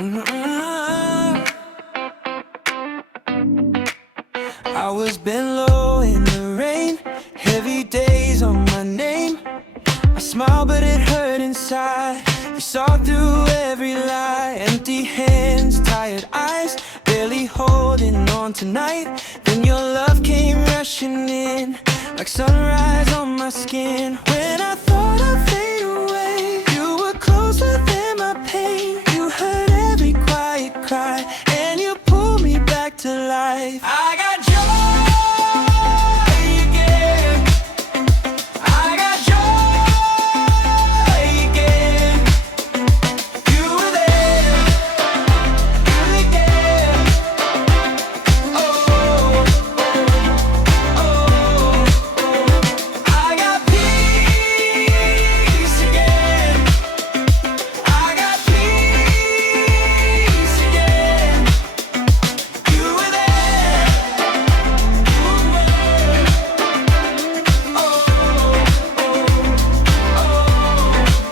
I was been low in the rain, heavy days on my name. I smiled but it hurt inside. You saw through every lie. Empty hands, tired eyes, barely holding on tonight. Then your love came rushing in, like sunrise on my skin. When I thought I'd fade away, you were closer than my pain. You heard every quiet cry, and you pulled me back to life. I got joy again. I got joy again. You were there, really there. Oh, oh, oh. I got peace again. I got peace again. You were there. You were. Oh, oh, oh,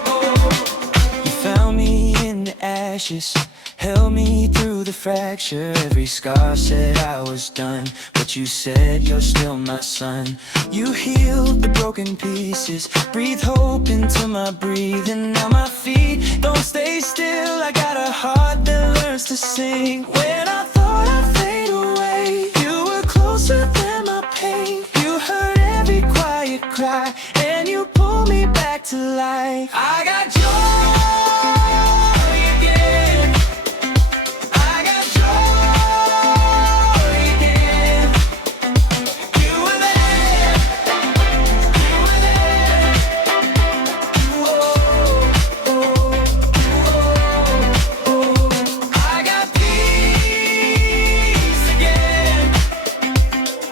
oh. You found me in the ashes, held me through the fracture. Every scar said I was done, but you said you're still my son. You healed the broken pieces, breathe hope into my breathing. Now my feet don't stay still. I got a heart that learns to sing. When I thought I'd fade away, you were closer than my pain. You heard every quiet cry, and you pulled me back to life. I got joy again. I got joy again. You were there. You were there. Oh, oh, oh, oh. I got peace again.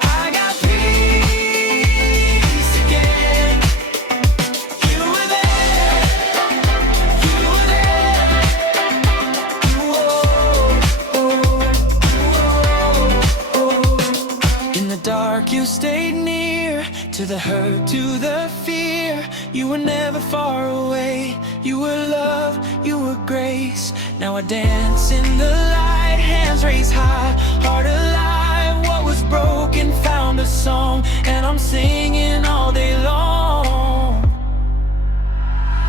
I got peace again. You were there. You were there. Oh, oh, oh, oh. In the dark you stayed near, to the hurt, to the fear. You were never far away. You were love, you were grace. Now I dance in the light, hands raised high, heart alive. What was broken found a song, and I'm singing all day long.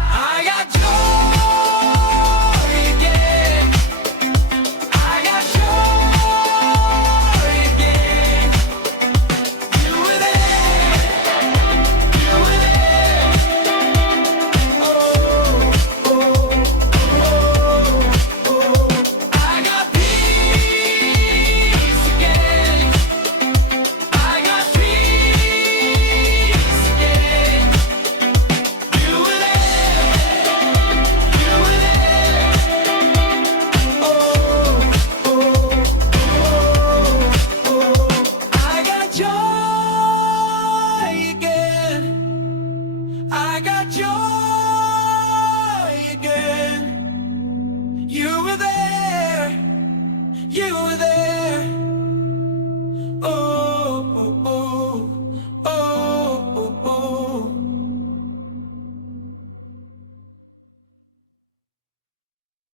I got joy again. I got joy again. You were there. You were there. Oh, oh, oh, oh. I got peace again. I got peace again. You were there. You were there. Oh, oh, oh, oh. I got joy again. I got joy again. You were there. You were there.